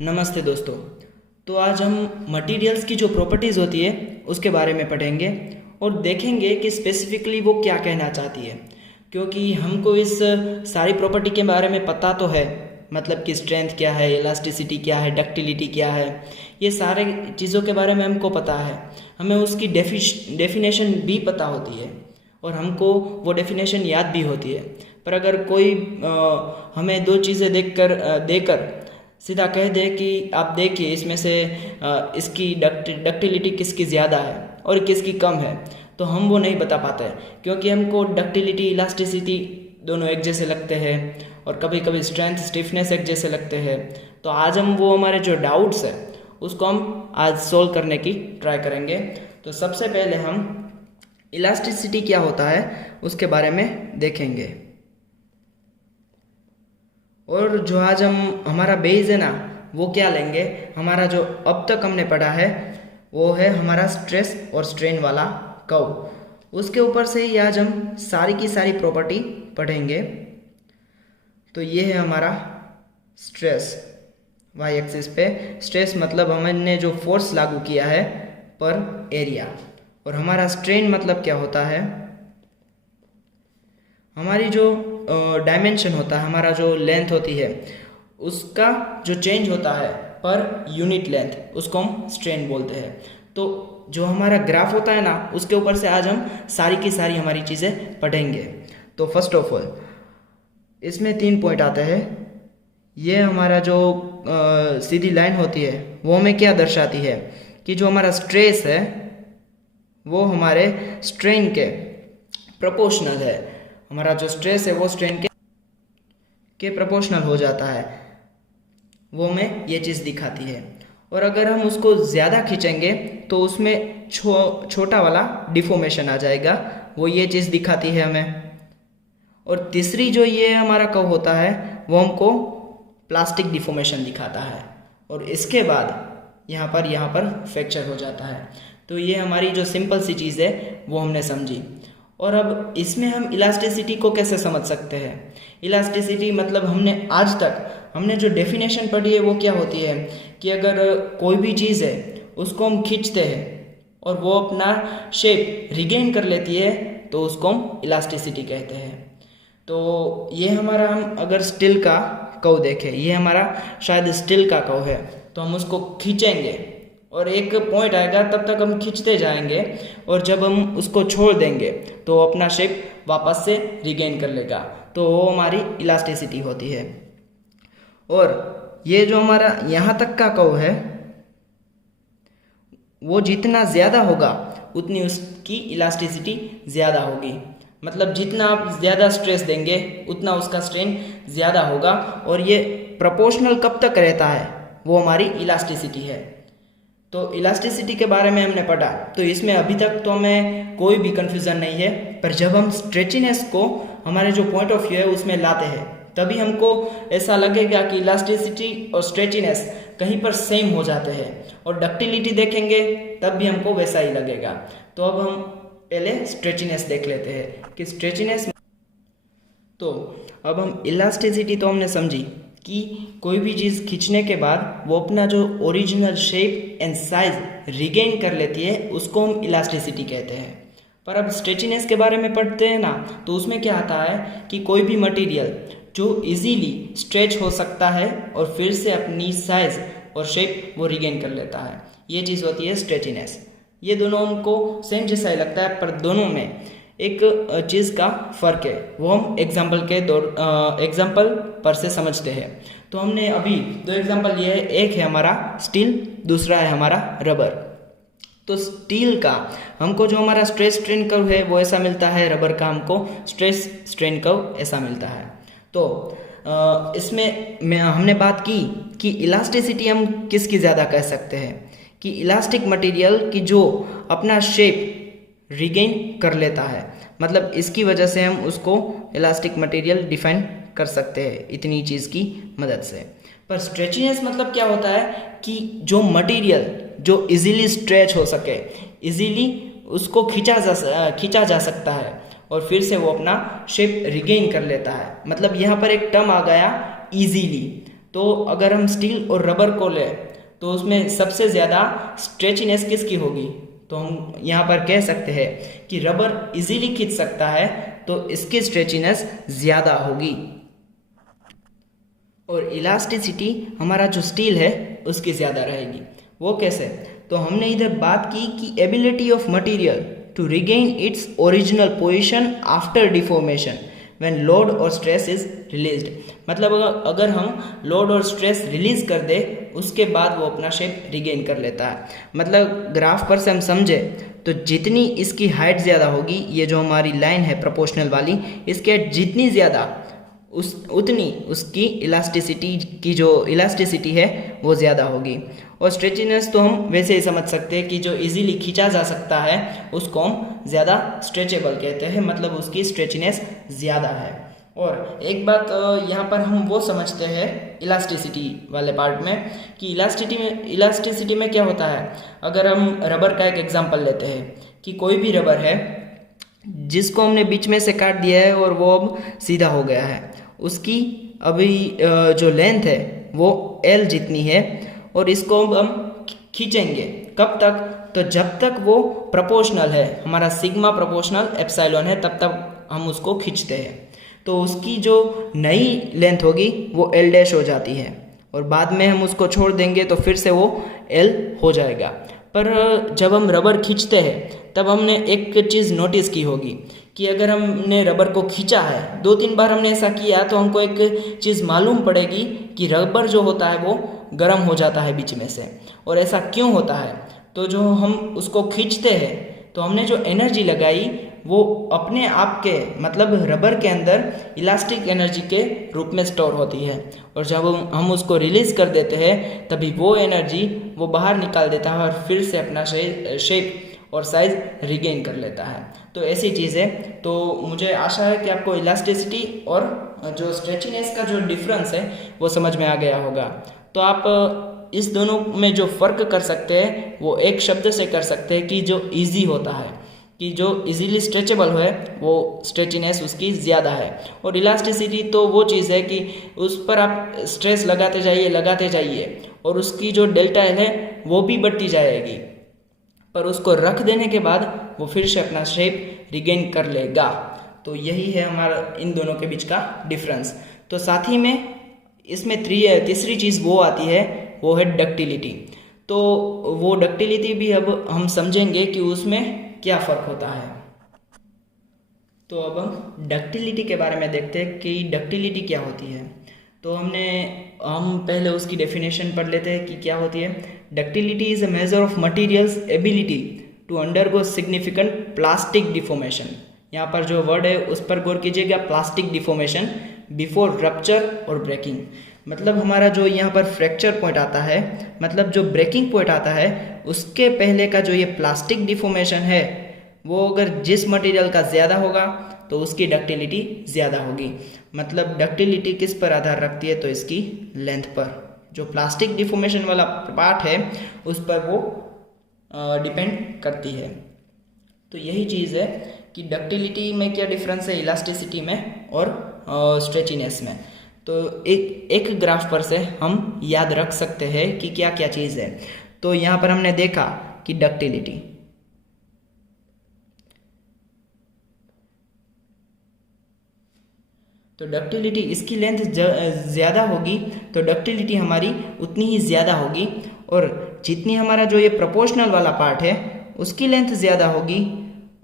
नमस्ते दोस्तों। तो आज हम मटेरियल्स की जो प्रॉपर्टीज़ होती है उसके बारे में पढ़ेंगे और देखेंगे कि स्पेसिफिकली वो क्या कहना चाहती है। क्योंकि हमको इस सारी प्रॉपर्टी के बारे में पता तो है, मतलब कि स्ट्रेंथ क्या है, इलास्टिसिटी क्या है, डक्टिलिटी क्या है, ये सारे चीज़ों के बारे में हमको पता है। हमें उसकी डेफिनेशन भी पता होती है और हमको वो डेफिनेशन याद भी होती है। पर अगर कोई हमें दो चीज़ें देकर सीधा कह दे कि आप देखिए इसमें से इसकी डक्टिलिटी किसकी ज़्यादा है और किसकी कम है, तो हम वो नहीं बता पाते क्योंकि हमको डक्टिलिटी इलास्टिसिटी दोनों एक जैसे लगते हैं और कभी कभी स्ट्रेंथ स्टिफनेस एक जैसे लगते हैं। तो आज हम वो हमारे जो डाउट्स है उसको हम आज सोल्व करने की ट्राई करेंगे। तो सबसे पहले हम इलास्टिसिटी क्या होता है उसके बारे में देखेंगे। और जो आज हम हमारा बेस है ना वो क्या लेंगे, हमारा जो अब तक हमने पढ़ा है वो है हमारा स्ट्रेस और स्ट्रेन वाला कर्व। उसके ऊपर से ही आज हम सारी की सारी प्रॉपर्टी पढ़ेंगे। तो ये है हमारा स्ट्रेस, वाई एक्सिस पे स्ट्रेस मतलब हमने जो फोर्स लागू किया है पर एरिया, और हमारा स्ट्रेन मतलब क्या होता है, हमारी जो डायमेंशन होता है, हमारा जो लेंथ होती है उसका जो चेंज होता है पर यूनिट लेंथ, उसको हम स्ट्रेन बोलते हैं। तो जो हमारा ग्राफ होता है ना उसके ऊपर से आज हम सारी की सारी हमारी चीज़ें पढ़ेंगे। तो फर्स्ट ऑफ ऑल इसमें 3 पॉइंट आते हैं। ये हमारा जो सीधी लाइन होती है वो हमें क्या दर्शाती है कि जो हमारा स्ट्रेस है वो हमारे स्ट्रेन के प्रोपोर्शनल है। हमारा जो स्ट्रेस है वो स्ट्रेन के प्रोपोर्शनल हो जाता है, वो हमें ये चीज़ दिखाती है। और अगर हम उसको ज़्यादा खींचेंगे तो उसमें छोटा वाला डिफॉर्मेशन आ जाएगा, वो ये चीज़ दिखाती है हमें। और तीसरी जो ये हमारा कर्व होता है वो हमको प्लास्टिक डिफॉर्मेशन दिखाता है, और इसके बाद यहाँ पर फ्रैक्चर हो जाता है। तो ये हमारी जो सिंपल सी चीज़ है वो हमने समझी। और अब इसमें हम इलास्टिसिटी को कैसे समझ सकते हैं। इलास्टिसिटी मतलब हमने जो डेफिनेशन पढ़ी है वो क्या होती है कि अगर कोई भी चीज़ है उसको हम खींचते हैं और वो अपना शेप रिगेन कर लेती है तो उसको हम इलास्टिसिटी कहते हैं। तो ये हमारा, हम अगर स्टील का कर्व देखें, ये हमारा शायद स्टील का कर्व है, तो हम उसको खींचेंगे और एक पॉइंट आएगा, तब तक हम खींचते जाएंगे और जब हम उसको छोड़ देंगे तो अपना शेप वापस से रिगेन कर लेगा। तो वो हमारी इलास्टिसिटी होती है। और ये जो हमारा यहाँ तक का कर्व है वो जितना ज़्यादा होगा उतनी उसकी इलास्टिसिटी ज़्यादा होगी। मतलब जितना आप ज़्यादा स्ट्रेस देंगे उतना उसका स्ट्रेन ज़्यादा होगा, और ये प्रोपोर्शनल कब तक रहता है वो हमारी इलास्टिसिटी है। तो इलास्टिसिटी के बारे में हमने पढ़ा, तो इसमें अभी तक तो हमें कोई भी कन्फ्यूज़न नहीं है। पर जब हम स्ट्रेचिनेस को हमारे जो पॉइंट ऑफ व्यू है उसमें लाते हैं तभी हमको ऐसा लगेगा कि इलास्टिसिटी और स्ट्रेचिनेस कहीं पर सेम हो जाते हैं, और डक्टिलिटी देखेंगे तब भी हमको वैसा ही लगेगा। तो अब हम पहले स्ट्रेचिनेस देख लेते हैं कि स्ट्रेचिनेस। तो अब हम इलास्टिसिटी तो हमने समझी कि कोई भी चीज़ खींचने के बाद वो अपना जो original shape and size regain कर लेती है, उसको हम इलास्टिसिटी कहते हैं। पर अब स्ट्रेचिनेस के बारे में पढ़ते हैं ना, तो उसमें क्या आता है कि कोई भी मटेरियल जो इजीली स्ट्रेच हो सकता है और फिर से अपनी साइज और शेप वो रिगेन कर लेता है, ये चीज़ होती है स्ट्रेचिनेस। ये दोनों हमको सेम जैसा ही लगता है, पर दोनों में एक चीज़ का फ़र्क है, वो हम एग्जाम्पल पर से समझते हैं। तो हमने अभी 2 एग्जाम्पल लिए है, एक है हमारा स्टील, दूसरा है हमारा रबर। तो स्टील का हमको जो हमारा स्ट्रेस स्ट्रेन कर्व है वो ऐसा मिलता है, रबर का हमको स्ट्रेस स्ट्रेन कर्व ऐसा मिलता है। तो इसमें हमने बात की कि इलास्टिसिटी हम किसकी ज़्यादा कह सकते हैं, कि इलास्टिक मटेरियल की जो अपना शेप रिगेन कर लेता है, मतलब इसकी वजह से हम उसको इलास्टिक मटेरियल डिफाइन कर सकते हैं इतनी चीज़ की मदद से। पर स्ट्रेचिनेस मतलब क्या होता है कि जो मटेरियल जो इजीली स्ट्रेच हो सके, इजीली उसको खींचा जा सकता है और फिर से वो अपना शेप रिगेन कर लेता है। मतलब यहाँ पर एक टर्म आ गया इजीली, तो अगर हम स्टील और रबर को लें तो उसमें सबसे ज़्यादा स्ट्रेचीनेस किसकी होगी? तो हम यहाँ पर कह सकते हैं कि रबर इजीली खींच सकता है तो इसकी स्ट्रेचीनेस ज़्यादा होगी। और इलास्टिसिटी हमारा जो स्टील है उसकी ज़्यादा रहेगी। वो कैसे? तो हमने इधर बात की कि ability of material to regain its original position after deformation when load और स्ट्रेस इज रिलीज्ड। मतलब अगर हम लोड और स्ट्रेस रिलीज कर दे उसके बाद वो अपना शेप रिगेन कर लेता है। मतलब ग्राफ पर से हम समझे तो जितनी इसकी हाइट ज़्यादा होगी, ये जो हमारी लाइन है प्रोपोर्शनल वाली, इसके जितनी ज़्यादा उतनी उसकी इलास्टिसिटी की जो इलास्टिसिटी है वो ज़्यादा होगी। और स्ट्रेचिनेस तो हम वैसे ही समझ सकते हैं कि जो इजीली खींचा जा सकता है उसको हम ज़्यादा स्ट्रेचेबल कहते हैं, मतलब उसकी स्ट्रेचिनेस ज़्यादा है। और एक बात यहाँ पर हम वो समझते हैं इलास्टिसिटी वाले पार्ट में कि इलास्टिसिटी में क्या होता है। अगर हम रबर का एक एग्जांपल लेते हैं कि कोई भी रबर है जिसको हमने बीच में से काट दिया है और वो अब सीधा हो गया है, उसकी अभी जो लेंथ है वो L जितनी है और इसको हम खींचेंगे कब तक? तो जब तक वो प्रोपोर्शनल है, हमारा सिग्मा प्रोपोर्शनल एप्सिलॉन है, तब तक हम उसको खींचते हैं। तो उसकी जो नई लेंथ होगी वो L डैश हो जाती है और बाद में हम उसको छोड़ देंगे तो फिर से वो L हो जाएगा। पर जब हम रबर खींचते हैं तब हमने एक चीज़ नोटिस की होगी कि अगर हमने रबर को खींचा है 2-3 बार हमने ऐसा किया तो हमको एक चीज़ मालूम पड़ेगी कि रबर जो होता है वो गर्म हो जाता है बीच में से। और ऐसा क्यों होता है? तो जो हम उसको खींचते हैं तो हमने जो एनर्जी लगाई वो अपने आप के मतलब रबर के अंदर इलास्टिक एनर्जी के रूप में स्टोर होती है और जब हम उसको रिलीज़ कर देते हैं तभी वो एनर्जी वो बाहर निकाल देता है और फिर से अपना शेप और साइज रिगेन कर लेता है। तो ऐसी चीज़ है। तो मुझे आशा है कि आपको इलास्टिसिटी और जो स्ट्रेचिनेस का जो डिफरेंस है वो समझ में आ गया होगा। तो आप इस दोनों में जो फ़र्क कर सकते हैं वो एक शब्द से कर सकते हैं कि जो इजी होता है, कि जो इजीली स्ट्रेचेबल है वो स्ट्रेचिनेस उसकी ज़्यादा है। और इलास्टिसिटी तो वो चीज़ है कि उस पर आप स्ट्रेस लगाते जाइए और उसकी जो डेल्टा एल है वो भी बढ़ती जाएगी, पर उसको रख देने के बाद वो फिर से अपना शेप रिगेन कर लेगा। तो यही है हमारा इन दोनों के बीच का डिफरेंस। तो साथ ही में इसमें तीसरी चीज़ वो आती है, वो है डक्टिलिटी। तो वो डक्टिलिटी भी अब हम समझेंगे कि उसमें क्या फ़र्क होता है। तो अब हम डक्टिलिटी के बारे में देखते हैं कि डक्टिलिटी क्या होती है। तो हम पहले उसकी डेफिनेशन पढ़ लेते हैं कि क्या होती है। Ductility is a measure of materials ability to undergo significant plastic deformation. यहाँ पर जो वर्ड है उस पर गौर कीजिएगा, प्लास्टिक डिफॉर्मेशन बिफोर रप्चर और ब्रेकिंग। मतलब हमारा जो यहाँ पर फ्रैक्चर पॉइंट आता है, मतलब जो ब्रेकिंग पॉइंट आता है, उसके पहले का जो ये प्लास्टिक डिफॉर्मेशन है वो अगर जिस मटेरियल का ज़्यादा होगा तो उसकी डक्टिलिटी ज़्यादा होगी। मतलब डक्टिलिटी किस पर आधार रखती है? तो इसकी लेंथ पर। जो प्लास्टिक डिफॉर्मेशन वाला पार्ट है उस पर वो डिपेंड करती है। तो यही चीज़ है कि डक्टिलिटी में क्या डिफरेंस है इलास्टिसिटी में और स्ट्रेचिनेस में। तो एक ग्राफ पर से हम याद रख सकते हैं कि क्या क्या चीज़ है। तो यहाँ पर हमने देखा कि डक्टिलिटी, तो डक्टिलिटी इसकी लेंथ ज़्यादा होगी तो डक्टिलिटी हमारी उतनी ही ज़्यादा होगी। और जितनी हमारा जो ये प्रोपोर्शनल वाला पार्ट है उसकी लेंथ ज़्यादा होगी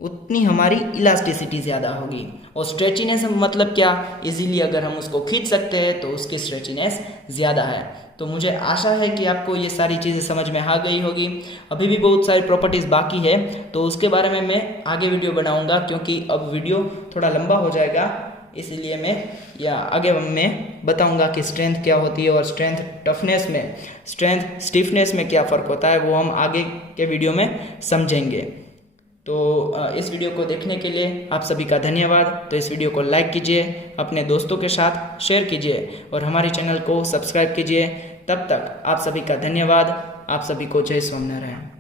उतनी हमारी इलास्टिसिटी ज़्यादा होगी। और स्ट्रेचिनेस मतलब क्या? इजीली अगर हम उसको खींच सकते हैं तो उसकी स्ट्रेचिनेस ज़्यादा है। तो मुझे आशा है कि आपको ये सारी चीज़ें समझ में आ गई होगी। अभी भी बहुत सारी प्रॉपर्टीज़ बाकी है तो उसके बारे में मैं आगे वीडियो बनाऊंगा, क्योंकि अब वीडियो थोड़ा लंबा हो जाएगा, इसलिए मैं आगे बताऊंगा कि स्ट्रेंथ क्या होती है और स्ट्रेंथ टफनेस में, स्ट्रेंथ स्टिफनेस में क्या फ़र्क होता है, वो हम आगे के वीडियो में समझेंगे। तो इस वीडियो को देखने के लिए आप सभी का धन्यवाद। तो इस वीडियो को लाइक कीजिए, अपने दोस्तों के साथ शेयर कीजिए और हमारे चैनल को सब्सक्राइब कीजिए। तब तक आप सभी का धन्यवाद। आप सभी को जय स्वामिनारायण।